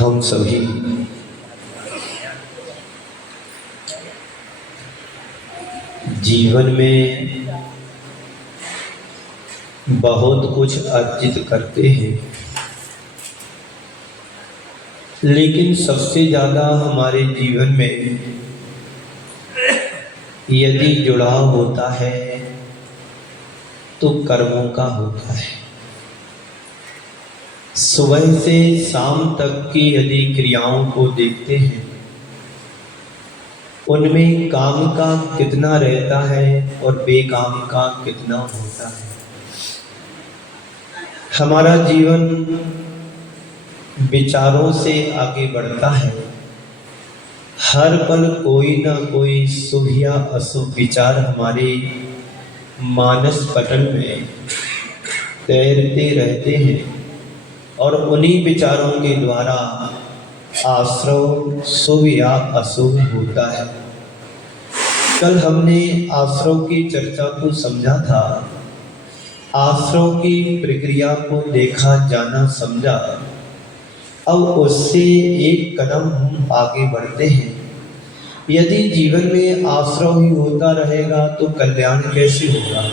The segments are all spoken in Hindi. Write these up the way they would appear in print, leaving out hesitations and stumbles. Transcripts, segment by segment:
हम सभी जीवन में बहुत कुछ अर्जित करते हैं, लेकिन सबसे ज़्यादा हमारे जीवन में यदि जुड़ाव होता है तो कर्मों का होता है। सुबह से शाम तक की यदि क्रियाओं को देखते हैं, उनमें काम का कितना रहता है और बेकाम का कितना होता है। हमारा जीवन विचारों से आगे बढ़ता है। हर पल कोई ना कोई शुभ या अशुभ विचार हमारे मानस पटल में तैरते रहते हैं और उन्हीं विचारों के द्वारा आश्रव शुभ या अशुभ होता है। कल हमने आश्रव की चर्चा को समझा था, आश्रव की प्रक्रिया को देखा, जाना, समझा। अब उससे एक कदम हम आगे बढ़ते हैं। यदि जीवन में आश्रव ही होता रहेगा तो कल्याण कैसे होगा?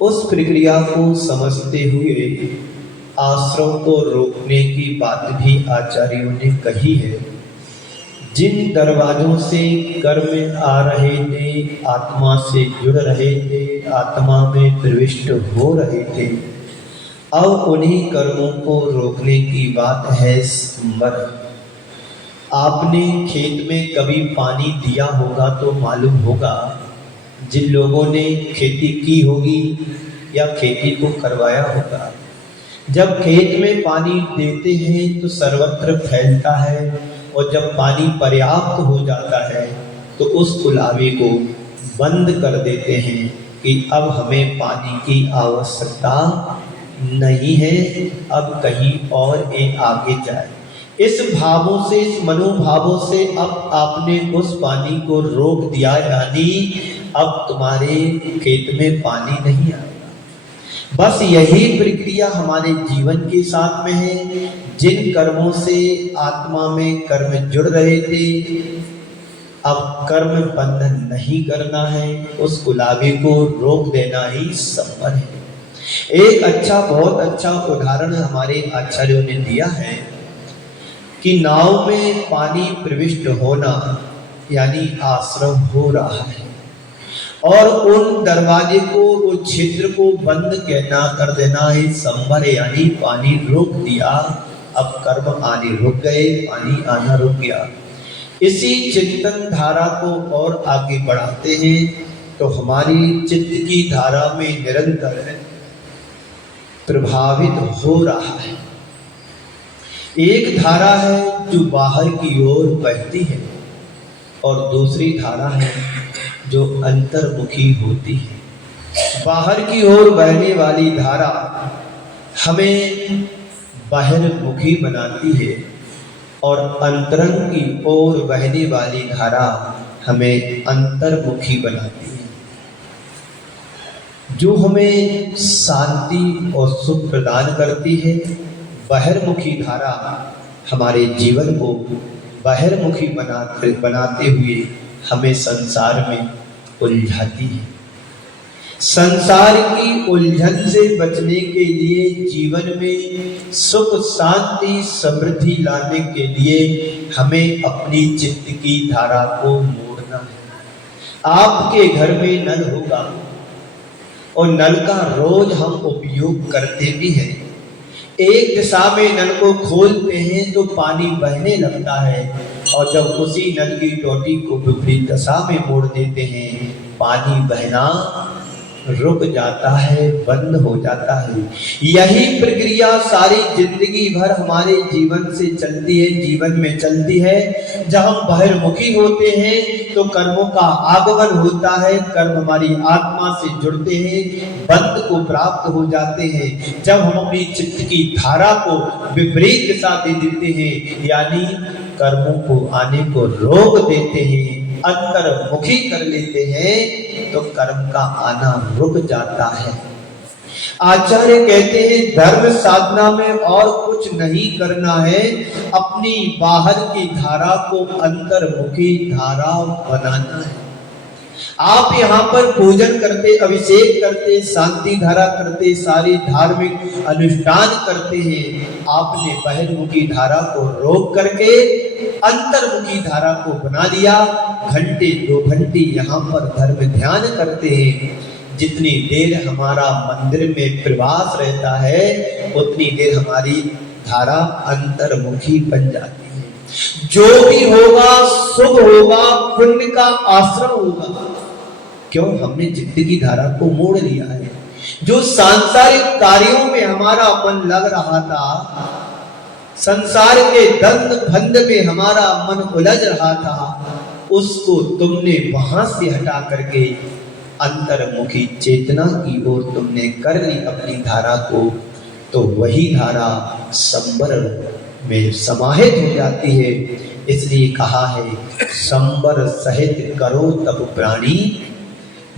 उस प्रक्रिया को समझते हुए आश्रव को रोकने की बात भी आचार्यों ने कही है। जिन दरवाजों से कर्म आ रहे थे, आत्मा से जुड़ रहे थे, आत्मा में प्रविष्ट हो रहे थे, अब उन्हीं कर्मों को रोकने की बात है। संवर, आपने खेत में कभी पानी दिया होगा तो मालूम होगा, जिन लोगों ने खेती की होगी या खेती को करवाया होगा, जब खेत में पानी देते हैं तो सर्वत्र फैलता है, और जब पानी पर्याप्त हो जाता है तो उस कुलावे को बंद कर देते हैं कि अब हमें पानी की आवश्यकता नहीं है, अब कहीं और ये आगे जाए। इस भावों से, इस मनोभावों से अब आपने उस पानी को रोक दिया, यानी अब तुम्हारे खेत में पानी नहीं आएगा। बस यही प्रक्रिया हमारे जीवन के साथ में है। जिन कर्मों से आत्मा में कर्म जुड़ रहे थे, अब कर्म बंधन नहीं करना है, उस गुलाबी को रोक देना ही संभव है। एक बहुत अच्छा उदाहरण हमारे आचार्यों ने दिया है कि नाव में पानी प्रविष्ट होना यानी आश्रव हो रहा है, और उन दरवाजे को, उस क्षेत्र को बंद कर देना है संभर, यानी पानी रोक दिया। अब कर्म आने रुक गए, पानी आना रुक गया। इसी चिंतन धारा को और आगे बढ़ाते हैं तो हमारी चित्त की धारा में निरंतर प्रभावित हो रहा है। एक धारा है जो बाहर की ओर बहती है और दूसरी धारा है जो अंतर्मुखी होती है। बाहर की ओर बहने वाली धारा हमें बाहरमुखी बनाती है और अंतरंग की ओर बहने वाली धारा हमें अंतर्मुखी बनाती है, जो हमें शांति और सुख प्रदान करती है। बाहरमुखी धारा हमारे जीवन को बाहरमुखी बनाते हुए हमें संसार में उलझाती है। संसार की उलझन से बचने के लिए, जीवन में सुख शांति समृद्धि लाने के लिए हमें अपनी चित्त की धारा को मोड़ना है। आपके घर में नल होगा और नल का रोज हम उपयोग करते भी हैं। एक दिशा में नल को खोलते हैं तो पानी बहने लगता है, और जब उसी नल की टोटी को विपरीत दिशा में मोड़ देते हैं, पानी बहना रुक जाता है, बंद हो जाता है। यही प्रक्रिया सारी जिंदगी भर हमारे जीवन से चलती है, जीवन में चलती है। जब हम बाहरमुखी होते हैं तो कर्मों का आगमन होता है, कर्म हमारी आत्मा से जुड़ते हैं, बंध को प्राप्त हो जाते हैं। जब हम अपनी चित्त की धारा को विपरीत दिशा दे देते हैं, यानी कर्मों को आने को रोक देते हैं, अंतर्मुखी कर लेते हैं, तो कर्म का आना रुक जाता है। आचार्य कहते हैं धर्म साधना में और कुछ नहीं करना है, अपनी बाहर की धारा को अंतर्मुखी धारा बनाना है। आप यहाँ पर पूजन करते, अभिषेक करते, शांति धारा करते, सारी धार्मिक अनुष्ठान करते हैं, आपने बहिर्मुखी धारा को रोक करके अंतर्मुखी धारा को बना लिया। घंटे 2 घंटे यहाँ पर धर्म ध्यान करते हैं, जितनी देर हमारा मंदिर में प्रवास रहता है उतनी देर हमारी धारा अंतर्मुखी बन जाती है। जो भी होगा शुभ होगा, पुण्य का आश्रम होगा। क्यों? हमने जिंदगी धारा को मोड़ लिया है। जो सांसारिक कार्यों में हमारा मन लग रहा था, संसार के दंड फंद में हमारा मन उलझ रहा था, उसको तुमने वहां से हटा करके अंतर्मुखी चेतना की ओर तुमने कर ली अपनी धारा को, तो वही धारा संबर में समाहित हो जाती है। इसलिए कहा है संबर सहित करो तब प्राणी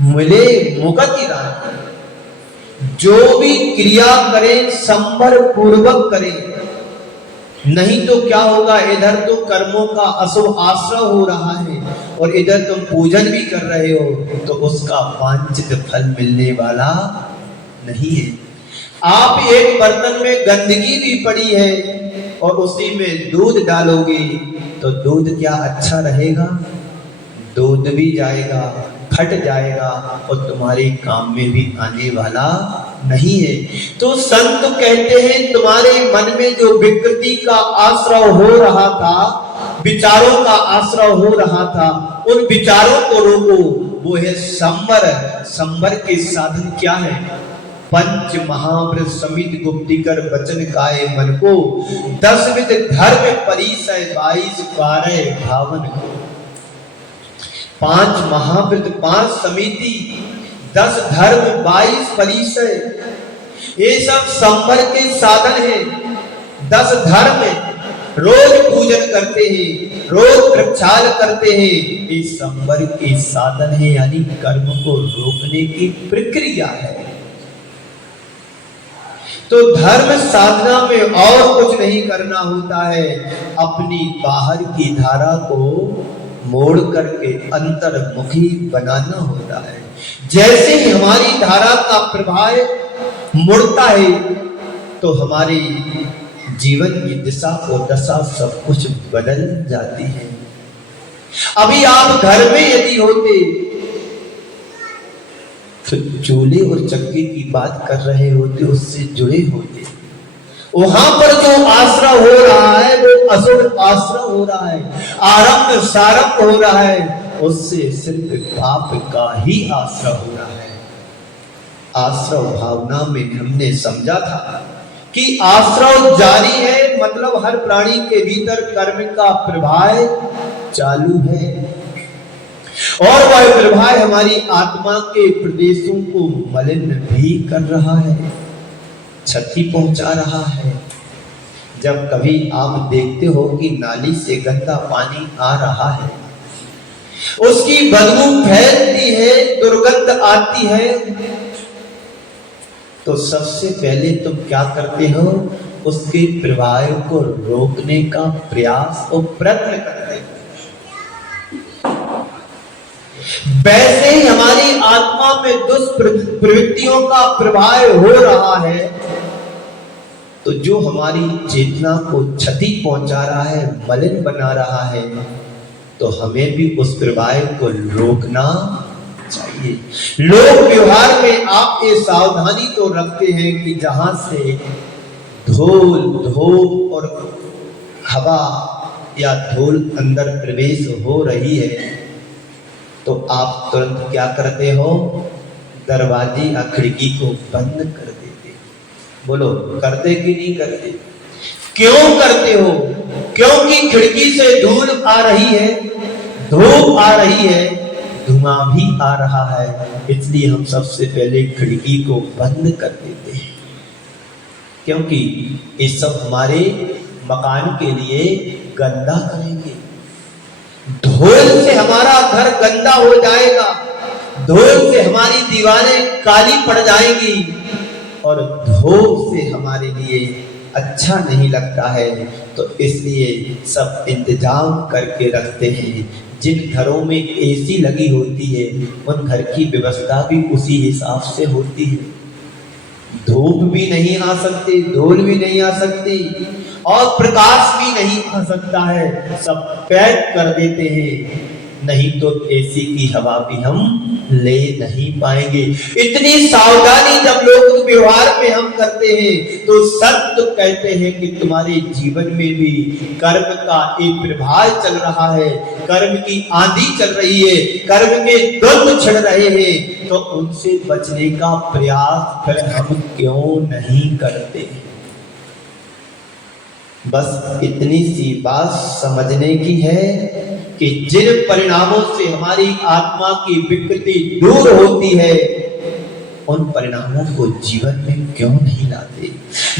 मिले मुक्ति रानी। जो भी क्रिया करें संबर पूर्वक करें, नहीं तो क्या होगा, इधर तो कर्मों का अशुभ आश्रय हो रहा है और इधर तुम पूजन भी कर रहे हो, तो उसका वांछित फल मिलने वाला नहीं है। आप एक बर्तन में गंदगी भी पड़ी है और उसी में दूध डालोगे तो दूध क्या अच्छा रहेगा? दूध भी जाएगा, फट जाएगा और तुम्हारे काम में भी आने वाला नहीं है। तो संत कहते हैं तुम्हारे मन में जो विकृति का आश्रय हो रहा था, विचारों का आश्रय हो रहा था, उन विचारों को रोको। वो है संवर। संवर के साधन क्या है? पंच महाव्रत समित गुप्तिकर वचन काये मन को, 10 विध धर्म परिसय 22 12 भावन को। 5 महाव्रत, 5 समिति, 10 धर्म, 22 परिसय, ये सब संवर के साधन हैं। 10 धर्म रोज पूजन करते हैं, रोज प्रक्षाल करते हैं, ये संवर के साधन है, यानी कर्म को रोकने की प्रक्रिया है। तो धर्म साधना में और कुछ नहीं करना होता है, अपनी बाहर की धारा को मोड़ करके अंतर्मुखी बनाना होता है। जैसे ही हमारी धारा का प्रवाह मुड़ता है तो हमारी जीवन की दिशा और दशा सब कुछ बदल जाती है। अभी आप घर में यदि होते तो चूल्हे और चक्की की बात कर रहे होते, उससे जुड़े होते, वहां पर जो आश्रय हो रहा है वो अशुभ आश्रय हो रहा है, आरंभ सारंभ हो रहा है, उससे सिर्फ पाप का ही आश्रय हो रहा है। आश्रय भावना में हमने समझा था कि आश्रय जारी है, मतलब हर प्राणी के भीतर कर्म का प्रवाह चालू है और वह प्रवाह हमारी आत्मा के प्रदेशों को मलिन भी कर रहा है, क्षति पहुंचा रहा है। जब कभी आप देखते हो कि नाली से गंदा पानी आ रहा है, उसकी बदबू फैलती है, दुर्गंध आती है, तो सबसे पहले तुम क्या करते हो? उसके प्रवाह को रोकने का प्रयास और प्रयत्न करते हो। वैसे ही हमारी आत्मा में दुष्प्रवृत्तियों का प्रवाह हो रहा है, तो जो हमारी चेतना को क्षति पहुंचा रहा है, मलिन बना रहा है, तो हमें भी उस प्रवाह को रोकना चाहिए। लोक व्यवहार में आप ये सावधानी तो रखते हैं कि जहां से धूल, धूप और हवा या धूल अंदर प्रवेश हो रही है, तो आप तुरंत क्या करते हो? दरवाजे या खिड़की को बंद कर देते। बोलो, करते कि नहीं करते? क्यों करते हो? क्योंकि खिड़की से धूल आ रही है, धूप आ रही है, धुआं भी आ रहा है, इसलिए हम सबसे पहले खिड़की को बंद कर देते हैं, क्योंकि ये सब हमारे मकान के लिए गंदा करेंगे। धूल से हमारा घर गंदा हो जाएगा, धूल से हमारी दीवारें काली पड़ जाएंगी, और धूप से हमारे लिए अच्छा नहीं लगता है, तो इसलिए सब इंतजाम करके रखते हैं। जिन घरों में एसी लगी होती है उन घर की व्यवस्था भी उसी हिसाब से होती है। धूप भी नहीं आ सकती, धूल भी नहीं आ सकती और प्रकाश भी नहीं आ सकता है, सब पैक कर देते हैं, नहीं तो एसी की हवा भी हम ले नहीं पाएंगे। इतनी सावधानी जब लोग व्यवहार में हम करते हैं तो संत कहते हैं कि तुम्हारे जीवन में भी कर्म का एक प्रभाव चल रहा है, कर्म की आंधी चल रही है, कर्म के द्वंद्व छिड़ रहे हैं, तो उनसे बचने का प्रयास फिर हम क्यों नहीं करते। बस इतनी सी बात समझने की है कि जिन परिणामों से हमारी आत्मा की विकृति दूर होती है उन परिणामों को जीवन में क्यों नहीं लाते।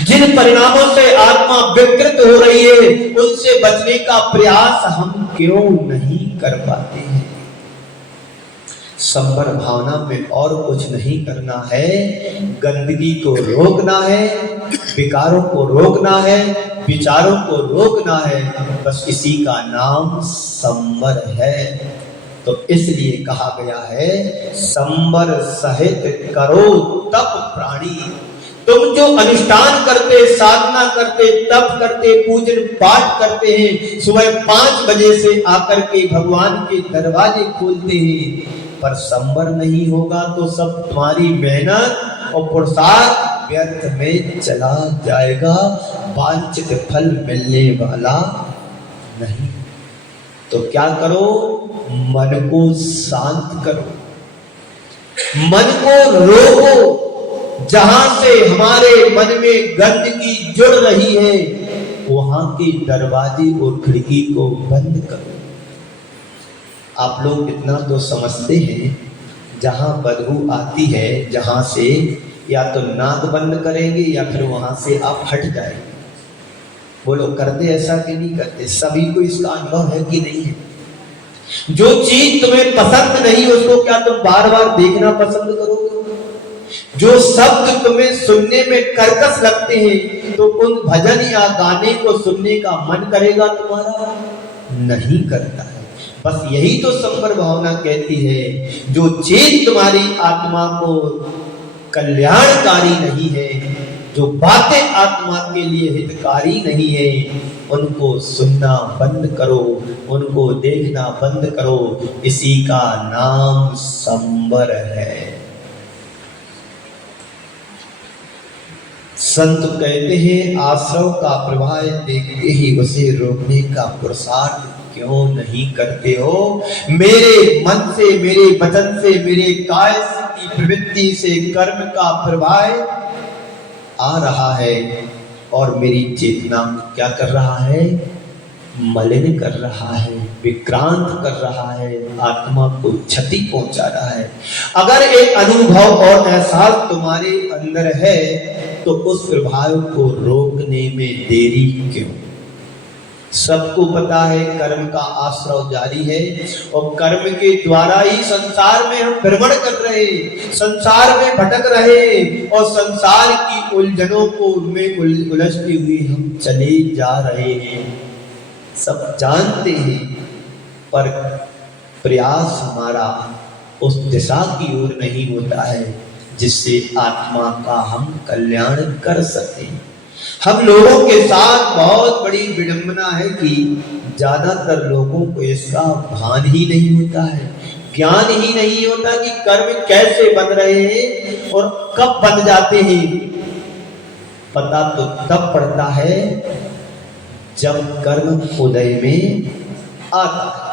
जिन परिणामों से आत्मा विकृत हो रही है उनसे बचने का प्रयास हम क्यों नहीं कर पाते हैं। संवर भावना में और कुछ नहीं करना है, गंदगी को रोकना है, विकारों को रोकना है, विचारों को रोकना है, बस इसी का नाम संवर है। तो इसलिए कहा गया है संवर सहित करो तप प्राणी। तुम जो अनुष्ठान करते, साधना करते, तप करते, पूजन पाठ करते हैं, सुबह 5 बजे से आकर के भगवान के दरवाजे खोलते हैं, पर संवर नहीं होगा तो सब तुम्हारी मेहनत और पुरुषार्थ व्यर्थ में चला जाएगा, वांछित फल मिलने वाला नहीं। तो क्या करो, मन को शांत करो, मन को रोको। जहां से हमारे मन में गंदगी जुड़ रही है वहां के दरवाजे और खिड़की को बंद करो। आप लोग इतना तो समझते हैं, जहां बदबू आती है जहां से, या तो नाक बंद करेंगे या फिर वहां से आप हट जाएंगे। बोलो करते ऐसा कि नहीं करते? सभी को इसका अनुभव है कि नहीं है? जो चीज तुम्हें पसंद नहीं उसको क्या तुम बार बार देखना पसंद करोगे? जो शब्द तुम्हें सुनने में कर्कश लगते हैं तो उन भजन या गाने को सुनने का मन करेगा तुम्हारा? नहीं करता है। बस यही तो संवर भावना कहती है, जो चीज तुम्हारी आत्मा को कल्याणकारी नहीं है, जो बातें आत्मा के लिए हितकारी नहीं है, उनको सुनना बंद करो, उनको देखना बंद करो। इसी का नाम संवर है। संत कहते हैं आश्रव का प्रवाह देखते ही उसे रोकने का पुरुषार्थ क्यों नहीं करते हो। मेरे मन से, मेरे वचन से, मेरे काय की प्रवृत्ति से कर्म का प्रवाह आ रहा है और मेरी चेतना क्या कर रहा है? मलिन कर रहा है, विक्रांत कर रहा है, आत्मा को क्षति पहुंचा रहा है। अगर एक अनुभव और एहसास तुम्हारे अंदर है तो उस प्रभाव को रोकने में देरी क्यों? सबको पता है कर्म का आश्रव जारी है और कर्म के द्वारा ही संसार में हम भ्रमण कर रहे, संसार में भटक रहे और संसार की उलझनों को में उलझते हुए हम चले जा रहे हैं। सब जानते हैं, पर प्रयास हमारा उस दिशा की ओर नहीं होता है जिससे आत्मा का हम कल्याण कर सकें। हम लोगों के साथ बहुत बड़ी विडंबना है कि ज्यादातर लोगों को इसका भान ही नहीं होता है, ज्ञान ही नहीं होता कि कर्म कैसे बन रहे हैं और कब बन जाते हैं। पता तो तब पड़ता है जब कर्म उदय में आता है।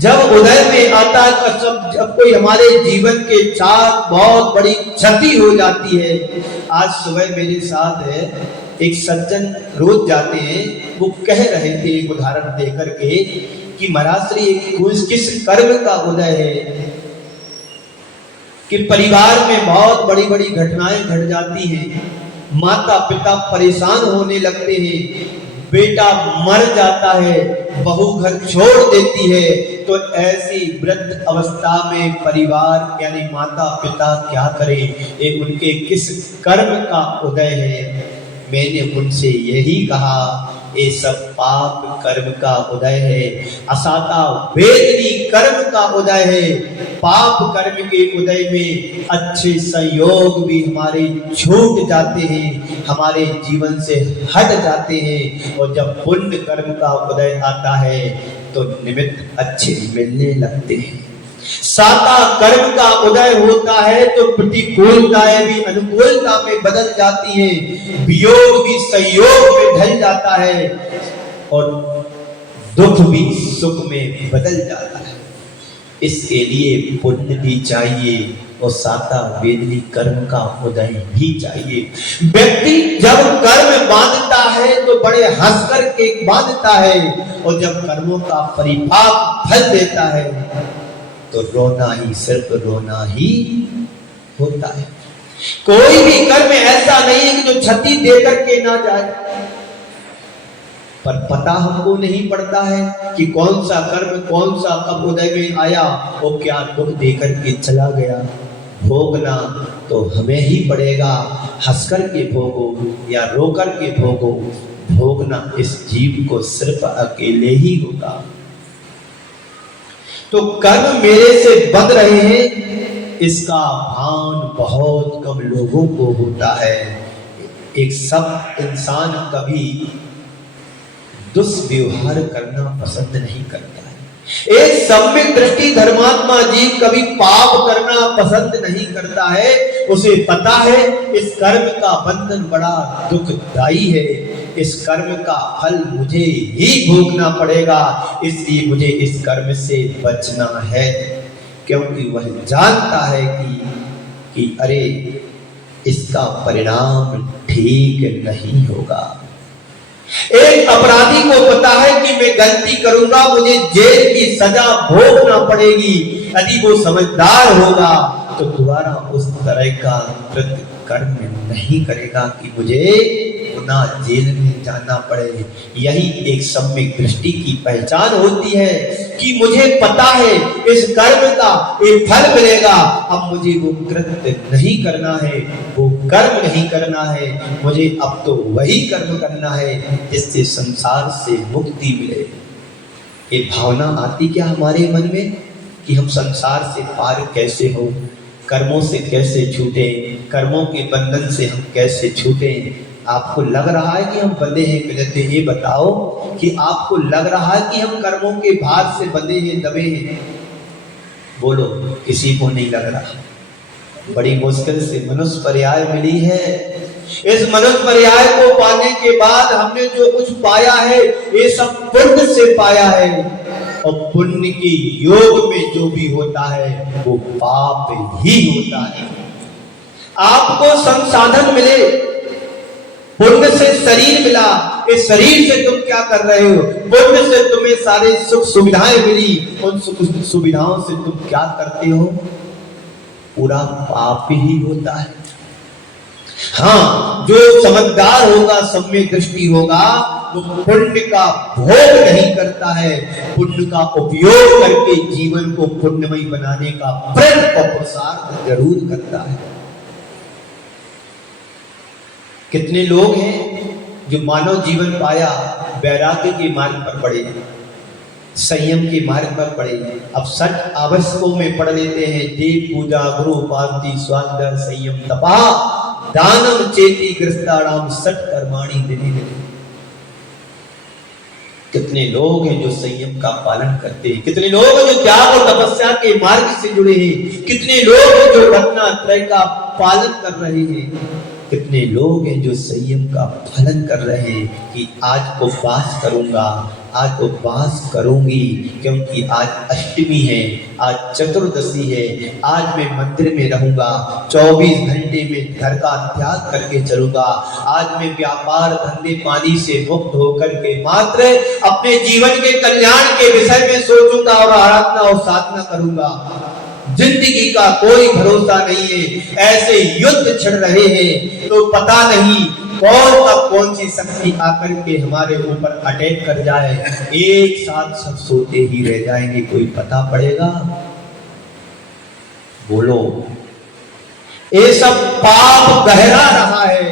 जब उदय में आता है तो जब कोई हमारे जीवन के साथ बहुत बड़ी क्षति हो जाती है। आज सुबह मेरे साथ है एक सज्जन, रोज जाते हैं, वो कह रहे थे एक उदाहरण देकर के कि महाराज श्री किस कर्म का उदय है कि परिवार में बहुत बड़ी बड़ी घटनाएं घट जाती हैं, माता पिता परेशान होने लगते हैं, बेटा मर जाता है, बहू घर छोड़ देती है, तो ऐसी वृद्ध अवस्था में परिवार यानी माता पिता क्या करे? ये उनके किस कर्म का उदय है? मैंने उनसे यही कहा, ये सब पाप कर्म का उदय है, असाता वेदनी कर्म का उदय है। पाप कर्म के उदय में अच्छे संयोग भी हमारे छूट जाते हैं, हमारे जीवन से हट जाते हैं, और जब पुण्य कर्म का उदय आता है तो निमित्त अच्छे मिलने लगते हैं। साता कर्म का उदय होता है तो प्रतिकूलताएं भी अनुकूलता में बदल जाती है, वियोग भी संयोग में ढल जाता है, और दुख भी सुख में बदल जाता है। इसके लिए पुण्य भी चाहिए और साता वेदनी कर्म का उदय भी चाहिए। व्यक्ति जब कर्म बांधता है तो बड़े हंस करके बांधता है, और जब कर्मों का परिपाक फल देता है तो रोना ही, सिर्फ रोना ही होता है। कोई भी कर्म ऐसा नहीं है कि जो क्षति देकर के ना जाए, पर पता हमको नहीं पड़ता है कि कौन सा कर्म कौन सा कब उदय में आया और क्या दुख देकर के चला गया। भोगना तो हमें ही पड़ेगा, हंसकर के भोगो या रोकर के भोगो, भोगना इस जीव को सिर्फ अकेले ही होगा। तो कर्म मेरे से बंध रहे हैं, इसका भान बहुत कम लोगों को होता है। एक सब इंसान कभी दुष्व्यवहार करना पसंद नहीं करता है। एक सम्यक दृष्टि धर्मात्मा जीव कभी पाप करना पसंद नहीं करता है। उसे पता है इस कर्म का बंधन बड़ा दुखदाई है, इस कर्म का फल मुझे ही भोगना पड़ेगा, इसलिए मुझे इस कर्म से बचना है। क्योंकि वह जानता है कि अरे इसका परिणाम ठीक नहीं होगा। एक अपराधी को पता है कि मैं गलती करूंगा, मुझे जेल की सजा भोगना पड़ेगी। यदि वो समझदार होगा तो दोबारा उस तरह का कृत्य कर्म नहीं करेगा कि मुझे ना जेल में जाना पड़े। यही एक सम्यक दृष्टि की पहचान होती है कि मुझे पता है इस कर्म का एक फल मिलेगा, अब मुझे वो कृत्य नहीं करना है, वो कर्म नहीं करना है, मुझे अब तो वही कर्म करना है जिससे संसार से मुक्ति मिले। ये भावना आती क्या हमारे मन में कि हम संसार से पार कैसे हो, कर्मों से कैसे छूटे, कर्मों के बंधन से हम कैसे छूटे। आपको लग रहा है कि हम बंधे हैं कि ये बताओ कि आपको लग रहा है कि हम कर्मों के भार से बंधे हैं, दबे हैं? बोलो, किसी को नहीं लग रहा। बड़ी मुश्किल से मनुष्य पर्याय मिली है। इस मनुष्य पर्याय को पाने के बाद हमने जो कुछ पाया है ये सब पुण्य से पाया है, और पुण्य के योग में जो भी होता है वो पाप ही होता है। आपको संसाधन मिले, पुण्य से शरीर मिला, इस शरीर से तुम क्या कर रहे हो? पुण्य से तुम्हें सारे सुख सुविधाएं मिली, उन सुख सुविधाओं से तुम क्या करते हो? पूरा पाप ही होता है। हाँ, जो समझदार होगा, सम्यक दृष्टि होगा, वो पुण्य का भोग नहीं करता है, पुण्य का उपयोग करके जीवन को पुण्यमय बनाने का प्रयत्न और पुरुषार्थ जरूर करता है। कितने लोग हैं जो मानव जीवन पाया, वैराग्य के मार्ग पर पड़े, संयम के मार्ग पर पड़े, अब 60 आवश्यकों में पढ़ लेते हैं। देव पूजा, गुरु उपासना, स्वाध्याय, संयम, तपा, दानम चेति ग्रस्ताणाम 60 कर्माणि दिने दिने। कितने लोग हैं जो संयम का पालन करते हैं, कितने लोग हैं जो त्याग और तपस्या के मार्ग से जुड़े हैं, कितने लोग हैं जो रत्नात्रय का पालन कर रहे हैं, कितने लोग हैं जो संयम का पालन कर रहे हैं कि आज उपवास करूंगा, आज उपवास करूंगी, क्योंकि आज अष्टमी है, आज चतुर्दशी है, आज मैं मंदिर में रहूंगा, 24 घंटे में घर का त्याग करके चलूंगा, आज मैं व्यापार धंधे पानी से मुक्त होकर के मात्र अपने जीवन के कल्याण के विषय में सोचूंगा और आराधना और साधना करूंगा। जिंदगी का कोई भरोसा नहीं है, ऐसे युद्ध छिड़ रहे हैं तो पता नहीं कौन अब कौन सी शक्ति आकर के हमारे ऊपर अटैक कर जाए, एक साथ सब सोते ही रह जाएंगे, कोई पता पड़ेगा? बोलो, ये सब पाप गहरा रहा है,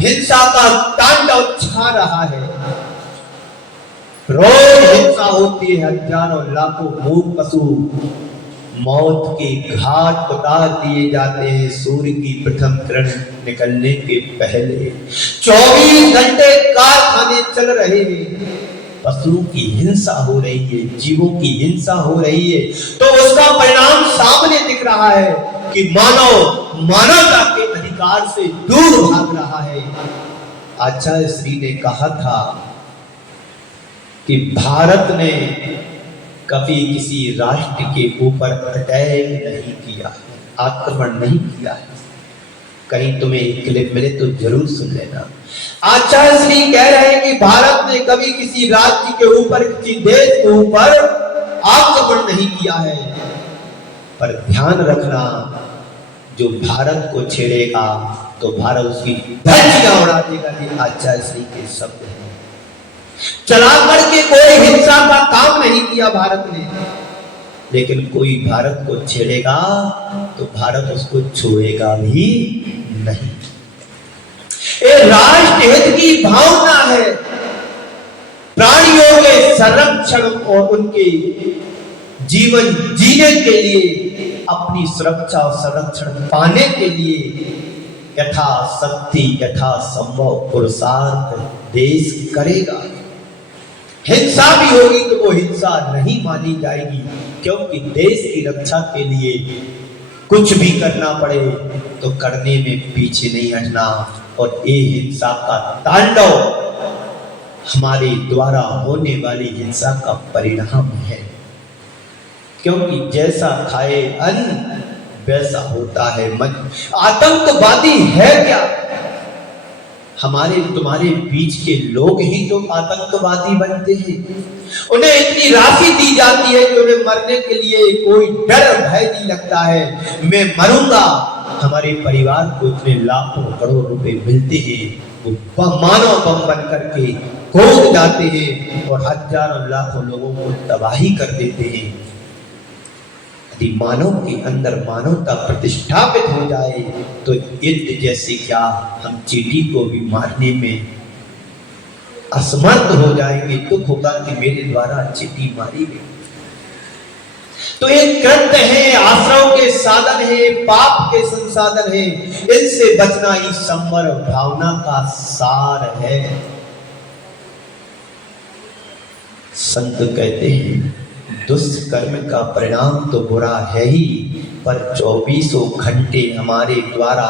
हिंसा का तांडव छा रहा है, रोज हिंसा होती है, हजारों लाखों मूक पशु मौत के घाट उतार दिए जाते हैं सूर्य की प्रथम किरण निकलने के पहले। 24 घंटे कारखाने चल रहे हैं, पशुओं की हिंसा हो रही है, जीवों की हिंसा हो रही है, तो उसका परिणाम सामने दिख रहा है कि मानव मानवता के अधिकार से दूर भाग रहा है। आचार्य श्री ने कहा था कि भारत ने कभी किसी राष्ट्र के ऊपर अटैक नहीं किया, आक्रमण नहीं किया है। कहीं तुम्हें एक क्लिप मिले तो जरूर सुन लेना। आचार्य श्री कह रहे हैं कि भारत ने कभी किसी राज्य के ऊपर, किसी देश के ऊपर आक्रमण नहीं किया है, पर ध्यान रखना, जो भारत को छेड़ेगा तो भारत उसकी धज्जियां उड़ा देगा। ये आचार्य श्री के शब्द हैं। चला करके कोई हिंसा का काम नहीं किया भारत ने, लेकिन कोई भारत को छेड़ेगा तो भारत उसको छुएगा भी नहीं। ये राष्ट्र हित की भावना है, प्राणियों के संरक्षण और उनके जीवन जीने के लिए, अपनी सुरक्षा और संरक्षण पाने के लिए यथाशक्ति यथासंभव पुरुषार्थ देश करेगा। हिंसा भी होगी तो वो हिंसा नहीं मानी जाएगी, क्योंकि देश की रक्षा के लिए कुछ भी करना पड़े तो करने में पीछे नहीं हटना। और ये हिंसा का तांडव हमारे द्वारा होने वाली हिंसा का परिणाम है, क्योंकि जैसा खाए अन्न वैसा होता है मन। आतंकवादी है क्या? हमारे तुम्हारे बीच के लोग ही तो आतंकवादी बनते हैं। उन्हें इतनी राशि दी जाती है कि उन्हें मरने के लिए कोई डर भय नहीं लगता है। मैं मरूंगा, हमारे परिवार को इतने लाखों करोड़ रुपए मिलते हैं, वो मानव बम बन करके कूद जाते हैं और हजारों लाखों लोगों को तबाही कर देते हैं। यदि मानव के अंदर मानवता प्रतिष्ठापित हो जाए तो युद्ध जैसे क्या, हम चींटी को भी मारने में असमर्थ हो जाएंगे। दुख होगा कि मेरे द्वारा चींटी मारी गई। तो ये कृत्य है, आश्रव के साधन है, पाप के संसाधन है, इनसे बचना ही संवर भावना का सार है। संत कहते हैं दुष्कर्म का परिणाम तो बुरा है ही, पर 24 घंटे हमारे द्वारा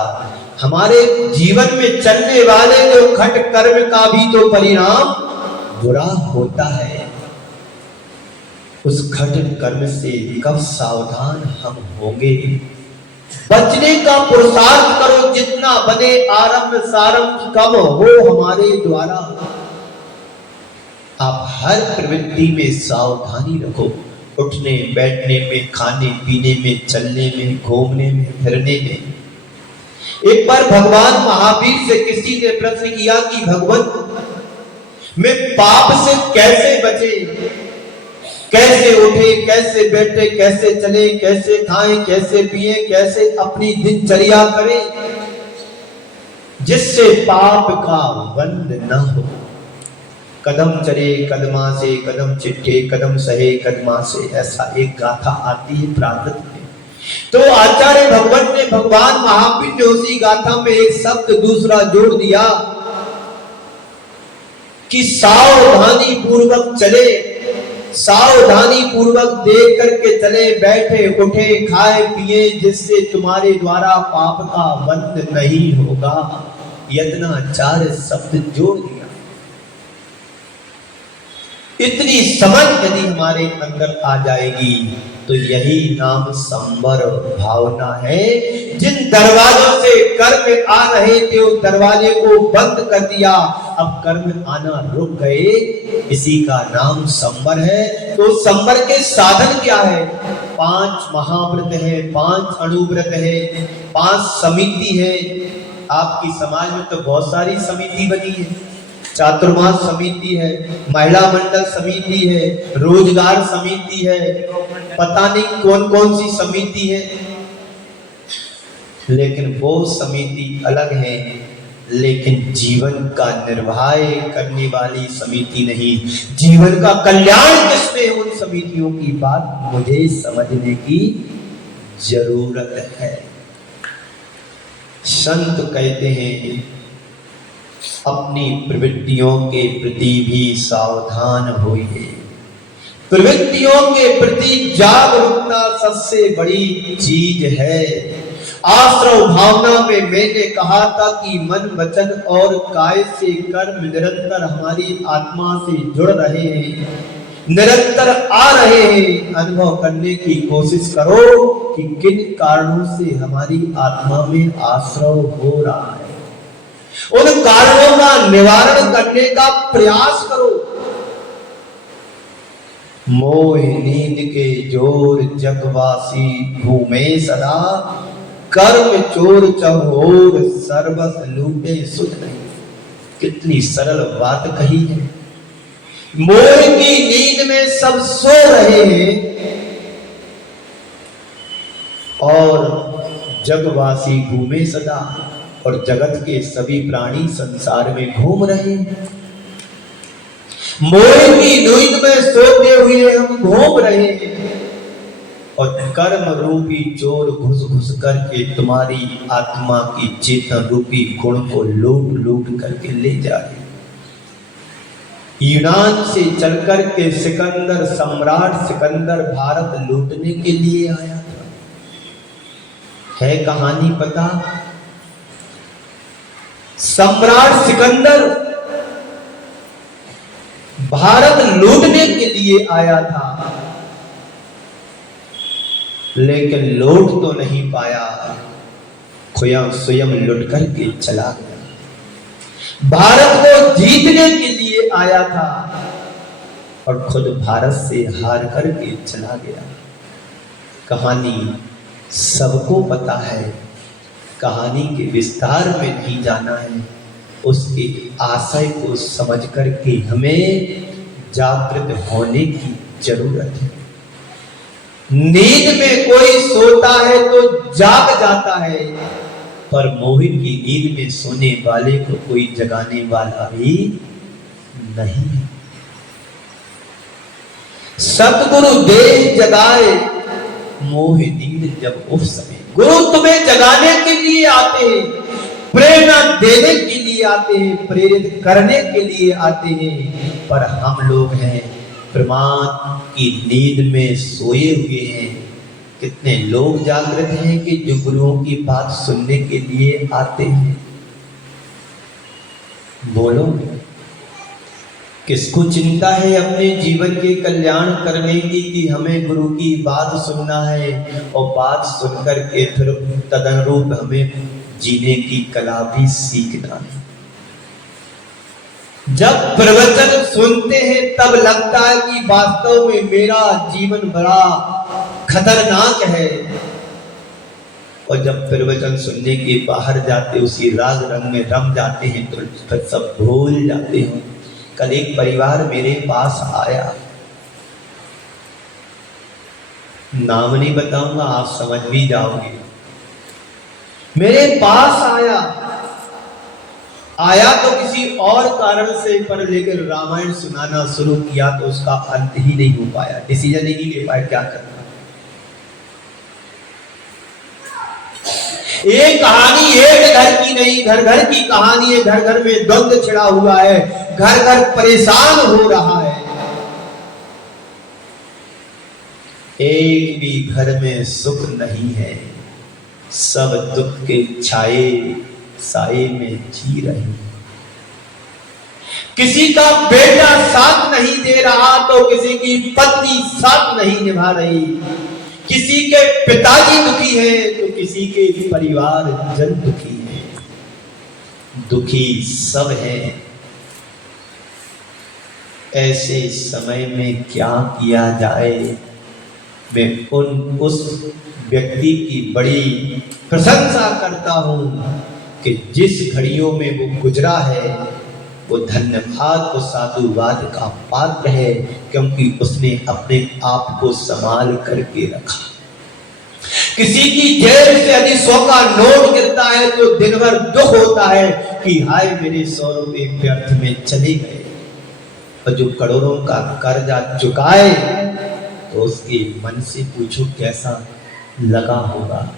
हमारे जीवन में चलने वाले जो खट कर्म का भी तो परिणाम बुरा होता है। उस खट कर्म से कब सावधान हम होंगे? बचने का पुरुषार्थ करो, जितना बने आरंभ सारंभ कम हो हमारे द्वारा। आप हर प्रवृत्ति में सावधानी रखो, उठने बैठने में, खाने पीने में, चलने में, घूमने में, फिरने में। एक बार भगवान महावीर से किसी ने प्रश्न किया कि भगवान, मैं पाप से कैसे बचे, कैसे उठे, कैसे बैठे, कैसे चले, कैसे खाएं, कैसे पिए, कैसे अपनी दिनचर्या करें जिससे पाप का बंध न हो। कदम चले कदमा से, कदम चिट्ठे कदम सहे कदमा से, ऐसा एक गाथा आती है प्राकृत में। तो आचार्य भगवत ने, भगवान महावीर ने उसी गाथा में एक शब्द दूसरा जोड़ दिया कि सावधानी पूर्वक चले, सावधानी पूर्वक देख करके चले, बैठे उठे खाए पिए, जिससे तुम्हारे द्वारा पाप का बंध नहीं होगा। यत्नाचार्य शब्द जोड़ दिया। इतनी समझ यदि हमारे अंदर आ जाएगी तो यही नाम संवर भावना है। जिन दरवाजों से कर्म आ रहे थे उस दरवाजे को बंद कर दिया, अब कर्म आना रुक गए, इसी का नाम संवर है। तो संवर के साधन क्या है? 5 महाव्रत है, 5 अणुव्रत है, 5 समिति है। आपकी समाज में तो बहुत सारी समिति बनी है, चातुर्मास समिति है, महिला मंडल समिति है, रोजगार समिति है, पता नहीं कौन कौन सी समिति है। लेकिन वो समिति अलग है, लेकिन जीवन का निर्वाह करने वाली समिति नहीं। जीवन का कल्याण किसमें, उन समितियों की बात मुझे समझने की जरूरत है। संत कहते हैं अपनी प्रवृत्तियों के प्रति भी सावधान होइए। प्रवृत्तियों के प्रति जागरूकता सबसे बड़ी चीज है। आश्रव भावना में मैंने कहा था कि मन, वचन और काय से कर्म निरंतर हमारी आत्मा से जुड़ रहे हैं, निरंतर आ रहे हैं। अनुभव करने की कोशिश करो कि किन कारणों से हमारी आत्मा में आश्रव हो रहा है। उन कारणों का निवारण करने का प्रयास करो। मोह नींद के जोर जगवासी घूमे सदा, कर्म चोर चहोर सर्वस लूटे सुध नहीं। कितनी सरल बात कही है। मोह की नींद में सब सो रहे हैं और जगवासी घूमे सदा, और जगत के सभी प्राणी संसार में घूम रहे हैं। मोह की नींद में सोते हुए हम घूम रहे हैं और कर्म रूपी चोर घुस घुस करके तुम्हारी आत्मा की चेतन रूपी गुण को लूट लूट करके ले जा रहे। यूनान से चलकर के सिकंदर, सम्राट सिकंदर भारत लूटने के लिए आया था। है कहानी पता? सम्राट सिकंदर भारत लूटने के लिए आया था, लेकिन लूट तो नहीं पाया, स्वयं लुट करके चला गया। भारत को जीतने के लिए आया था और खुद भारत से हार करके चला गया। कहानी सबको पता है, कहानी के विस्तार में नहीं जाना है। उसके आशय को समझ करके हमें जागृत होने की जरूरत है। नींद में कोई सोता है तो जाग जाता है, पर मोहित की नींद में सोने वाले को कोई जगाने वाला भी नहीं है। सतगुरु देह जगाए मोह नींद जब उस समय। गुरु तुम्हें जगाने के लिए आते हैं, प्रेरणा देने के लिए आते हैं, प्रेरित करने के लिए आते हैं, पर हम लोग हैं परमात्मा की नींद में सोए हुए हैं। कितने लोग जागृत हैं कि जो गुरुओं की बात सुनने के लिए आते हैं? बोलो, किसको चिंता है अपने जीवन के कल्याण करने की कि हमें गुरु की बात सुनना है और बात सुनकर के फिर तदनुरूप हमें जीने की कला भी सीखना है। जब प्रवचन सुनते हैं तब लगता है कि वास्तव में मेरा जीवन बड़ा खतरनाक है, और जब प्रवचन सुनने के बाहर जाते उसी राग रंग में रम जाते हैं तो फिर सब भूल जाते हैं। कल एक परिवार मेरे पास आया, नाम नहीं बताऊंगा, आप समझ भी जाओगे। मेरे पास आया तो किसी और कारण से, पर लेकिन रामायण सुनाना शुरू किया तो उसका अंत ही नहीं हो पाया, डिसीजन ही नहीं ले पाया क्या करना। एक कहानी एक घर की नहीं, घर घर की कहानी है। घर घर में द्वंद्व छिड़ा हुआ है, घर घर परेशान हो रहा है। एक भी घर में सुख नहीं है, सब दुख के छाए साए में जी रहे। किसी का बेटा साथ नहीं दे रहा तो किसी की पत्नी साथ नहीं निभा रही, किसी के पिताजी दुखी है तो किसी के परिवार जन दुखी है। दुखी सब है। ऐसे समय में क्या किया जाए? मैं उस व्यक्ति की बड़ी प्रशंसा करता हूं कि जिस घड़ियों में वो गुजरा है वो धन्यवाद और साधुवाद का पात्र है, क्योंकि उसने अपने आप को संभाल करके रखा। किसी की जेब से यदि 100 का नोट गिरता है तो दिन भर दुख होता है कि हाय मेरे 100 रुपए व्यर्थ में चले गए, और जो करोड़ों का कर्जा चुकाए तो उसके मन से पूछो कैसा लगा होगा।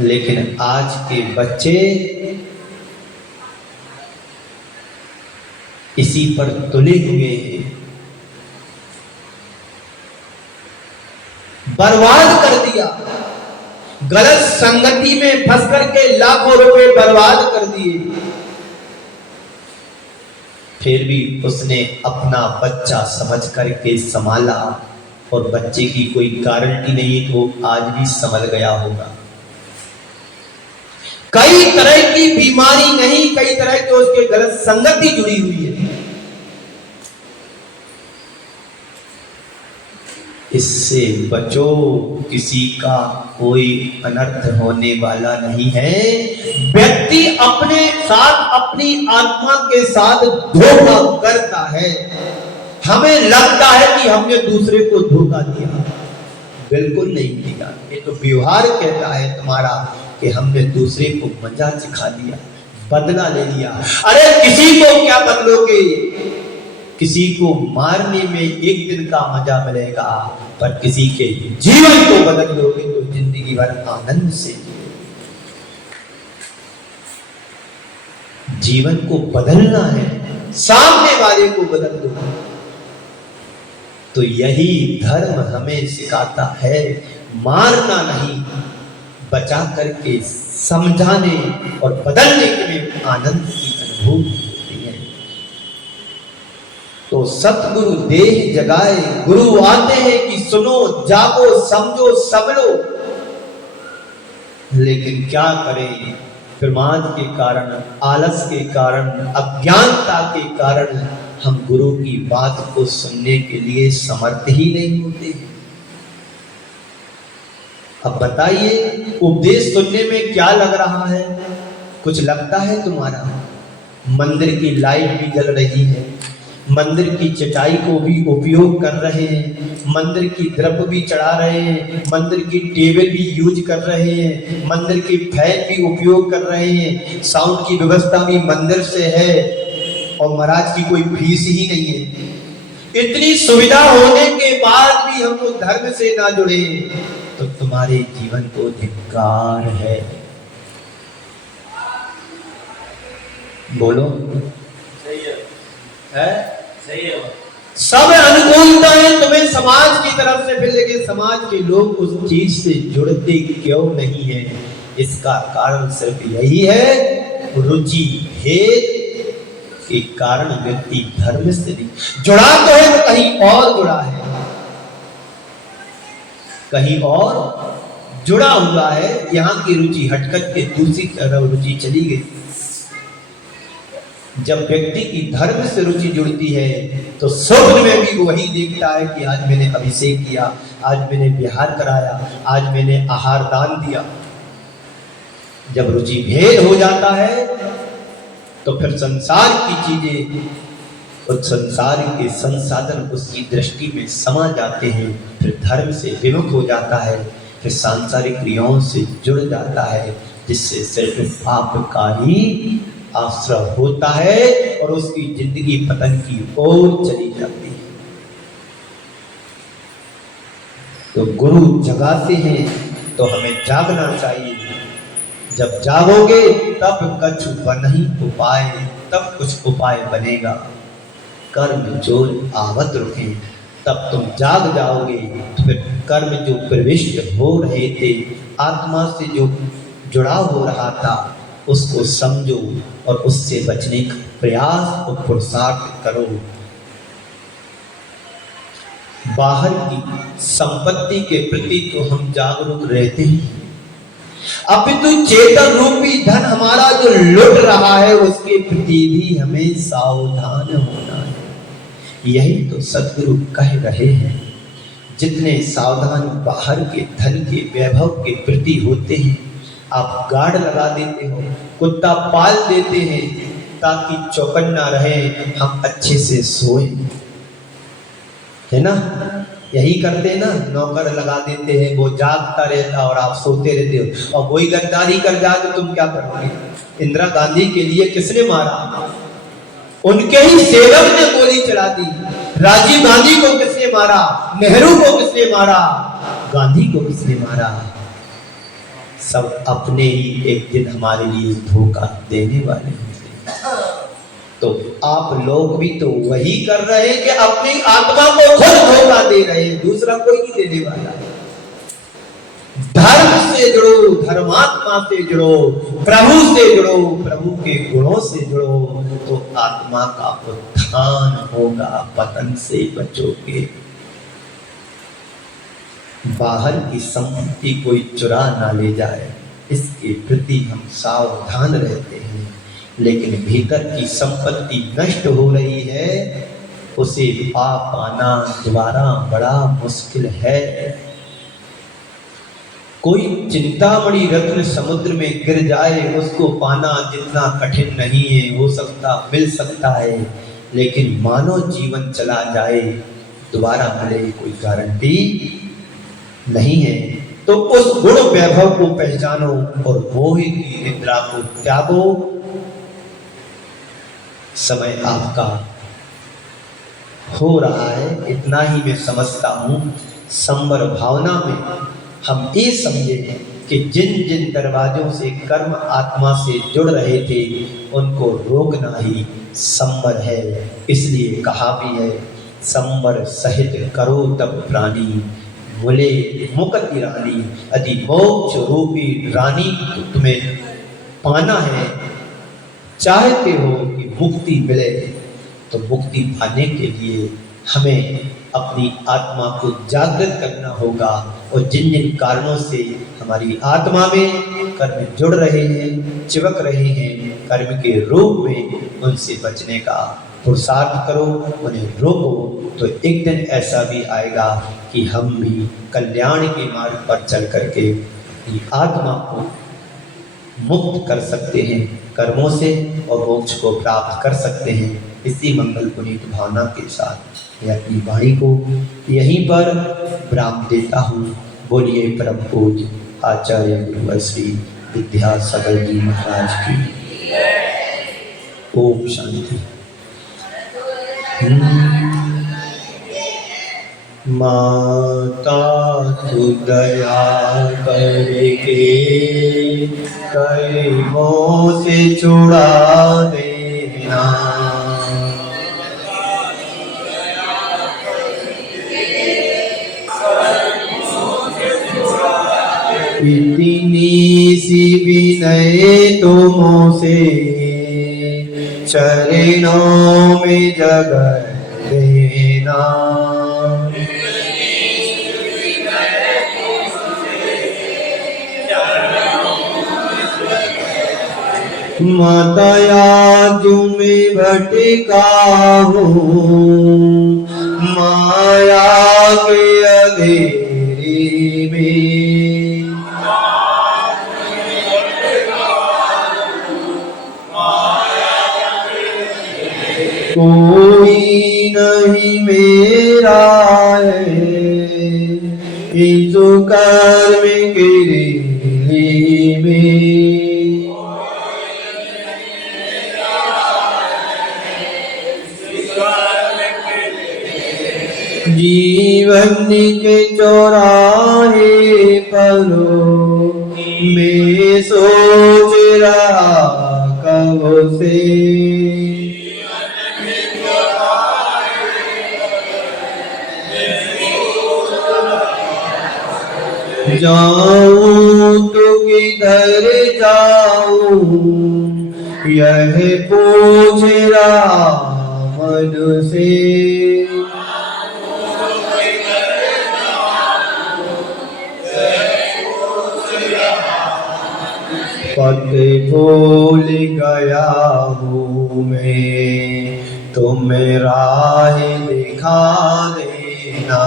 लेकिन आज के बच्चे इसी पर तुले हुए हैं, बर्बाद कर दिया, गलत संगति में फंस करके लाखों रुपए बर्बाद कर दिए। फिर भी उसने अपना बच्चा समझ करके संभाला, और बच्चे की कोई गारंटी नहीं तो आज भी संभल गया होगा। कई तरह की बीमारी नहीं, कई तरह के उसके गलत संगति जुड़ी हुई है। इससे बचो, किसी का कोई अनर्थ होने वाला नहीं है। व्यक्ति अपने साथ, अपनी आत्मा के साथ धोखा करता है। हमें लगता है कि हमने दूसरे को धोखा दिया, बिल्कुल नहीं दिया। ये तो व्यवहार कहता है तुम्हारा कि हमने दूसरे को मजा सिखा दिया, बदला ले लिया। अरे किसी को क्या बदलोगे? किसी को मारने में एक दिन का मजा मिलेगा, पर किसी के जीवन को बदल लोगे तो जिंदगी भर आनंद से। जीवन को बदलना है, सामने वाले को बदल दो। तो यही धर्म हमें सिखाता है, मारना नहीं, बचा करके समझाने और बदलने के लिए आनंद की अनुभूति होती है। तो सतगुरु देह जगाए, गुरु आते हैं कि सुनो, जागो, समझो, समझो। लेकिन क्या करें, प्रमाद के कारण, आलस के कारण, अज्ञानता के कारण हम गुरु की बात को सुनने के लिए समर्थ ही नहीं होते। अब बताइए, उपदेश सुनने में क्या लग रहा है? कुछ लगता है तुम्हारा? मंदिर की लाइट भी जल रही है, मंदिर की चटाई को भी उपयोग कर रहे हैं, मंदिर की द्रव्य भी चढ़ा रहे हैं, मंदिर की टेबल भी यूज कर रहे हैं, मंदिर की फैन भी उपयोग कर रहे हैं, साउंड की व्यवस्था भी मंदिर से है, और महाराज की कोई फीस ही नहीं है। इतनी सुविधा होने के बाद भी हम लोग धर्म से ना जुड़े तो तुम्हारे जीवन को धिक्कार है। बोलो, सही है? सही है। सब अनुकूलताएं तुम्हें समाज की तरफ से मिल, लेकिन समाज के लोग उस चीज से जुड़ते क्यों नहीं है? इसका कारण सिर्फ यही है, रुचि भेद के कारण व्यक्ति धर्म से नहीं जुड़ा। तो है वो कहीं और जुड़ा है, कहीं और जुड़ा हुआ है। यहां की रुचि हटकर के दूसरी तरफ रुचि चली गई। जब व्यक्ति की धर्म से रुचि जुड़ती है तो स्वप्न में भी वही देखता है कि आज मैंने अभिषेक किया, आज मैंने विहार कराया, आज मैंने आहार दान दिया। जब रुचि भेद हो जाता है तो फिर संसार की चीजें और संसार के संसाधन उसकी दृष्टि में समा जाते हैं। फिर धर्म से विमुख हो जाता है, फिर सांसारिक क्रियाओं से जुड़ जाता है, जिससे सिर्फ पाप का ही आश्रय होता है और उसकी जिंदगी पतन की ओर चली जाती है। तो गुरु जगाते हैं तो हमें जागना चाहिए। जब जागोगे तब कुछ बन उपाय, तब कुछ उपाय बनेगा। कर्म जोर आवत रुके तब तुम जाग जाओगे। तो फिर कर्म जो प्रविष्ट हो रहे थे, आत्मा से जो जुड़ाव हो रहा था, उसको समझो और उससे बचने का प्रयास और पुरुषार्थ करो। बाहर की संपत्ति के प्रति तो हम जागरूक रहते हैं, अपितु चेतन रूपी धन हमारा जो लुट रहा है उसके प्रति भी हमें सावधान होना है। यही तो सद्गुरु कह रहे हैं। जितने सावधान बाहर के धन के वैभव के प्रति होते हैं, आप गार्ड लगा देते हो, कुत्ता पाल देते हैं ताकि चौकन्ना रहे, हम अच्छे से सोए, है ना? यही करते हैं ना, नौकर लगा देते हैं, वो जागता रहता और आप सोते रहते हो, और वही गद्दारी कर जाए तो तुम क्या करोगे? इंदिरा गांधी के लिए किसने मारा? उनके ही सेवक ने गोली चला दी। राजीव गांधी को किसने मारा? नेहरू को किसने मारा? गांधी को किसने मारा? सब अपने ही एक दिन हमारे लिए धोखा देने वाले होते। तो आप लोग भी तो वही कर रहे हैं कि अपनी आत्मा को खुद धोखा दे रहे हैं, दूसरा कोई नहीं देने वाला। धर्म से जुड़ो, धर्मात्मा से जुड़ो, प्रभु से जुड़ो, प्रभु के गुणों से जुड़ो, तो आत्मा का उत्थान होगा, पतन से बचोगे। बाहर की संपत्ति कोई चुरा ना ले जाए, इसके प्रति हम सावधान रहते हैं, लेकिन भीतर की संपत्ति नष्ट हो रही है, उसे पा पाना दोबारा बड़ा मुश्किल है। कोई चिंतामणि रत्न समुद्र में गिर जाए, उसको पाना जितना कठिन नहीं है, हो सकता मिल सकता है, लेकिन मानव जीवन चला जाए दोबारा मिले कोई गारंटी नहीं है। तो उस गुण वैभव को पहचानो और मोह की निद्रा को त्यागो। समय आपका हो रहा है, इतना ही मैं समझता हूं। संवर भावना में हम ये समझे कि जिन जिन दरवाजों से कर्म आत्मा से जुड़ रहे थे, उनको रोकना ही संवर है। इसलिए कहा भी है, संवर सहित करो तब प्राणी, बोले मुक्ति रानी। यदि मोक्ष रूपी रानी तुम्हें पाना है, चाहते हो कि मुक्ति मिले, तो मुक्ति पाने के लिए हमें अपनी आत्मा को जागृत करना होगा, और जिन जिन कारणों से हमारी आत्मा में कर्म जुड़ रहे हैं, चिपक रहे हैं कर्म के रूप में, उनसे बचने का पुरुषार्थ करो, उन्हें रोको। तो एक दिन ऐसा भी आएगा कि हम भी कल्याण के मार्ग पर चल करके अपनी आत्मा को मुक्त कर सकते हैं कर्मों से, और मोक्ष को प्राप्त कर सकते हैं। इसी मंगल पुनीत भावना के साथ मैं अपनी वाणी को यहीं पर विराम देता हूँ। बोलिए परम पूज्य आचार्य गुरु श्री विद्यासागर जी महाराज की ओम शांति। माता तू दया करके कर्मों से छुड़ा देना, इतनी सी विनय तुमों से चरणों में जगह देना। माताया तुम्हें भटका हूँ माया के अंधेरे में, कोई नहीं मेरा है इस कर्म के रेले में। जीवन के चौराहे पर मैं सोच रहा कब से, जाऊं तो किधर जाऊं यह पूछ रहा मन से, पथ भूल गया हूँ मैं, तुम राह दिखा देना।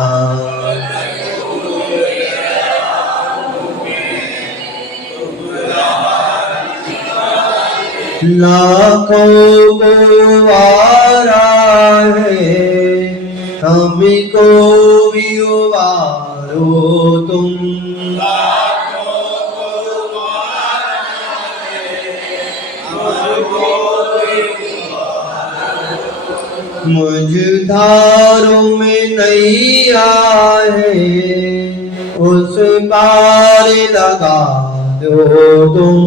लाखों को वारा है, हमको भी उबारो तुम। मुझधारों में नैया है, उस पार लगा दो तुम।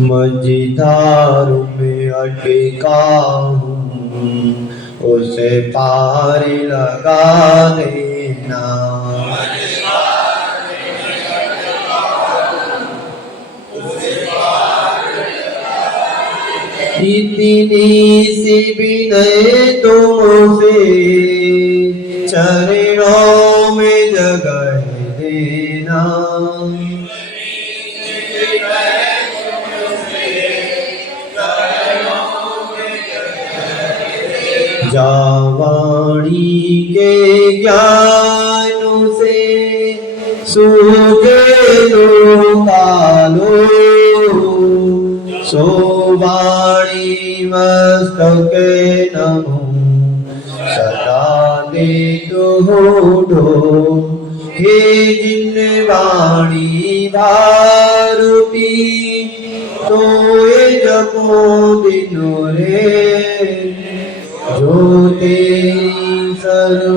मझधारों में अटका हूँ, उसे पार लगा देना। इतनी सी विनय तुमसे, चरणों में जगह देना। जावाणी के ज्ञान से सूझे लो कालो, सोवाणी मस्तके नमो सदा दे दो। हे जिन वाणी भारती, सोए जपो दिनो रे, जो तेरी सर्व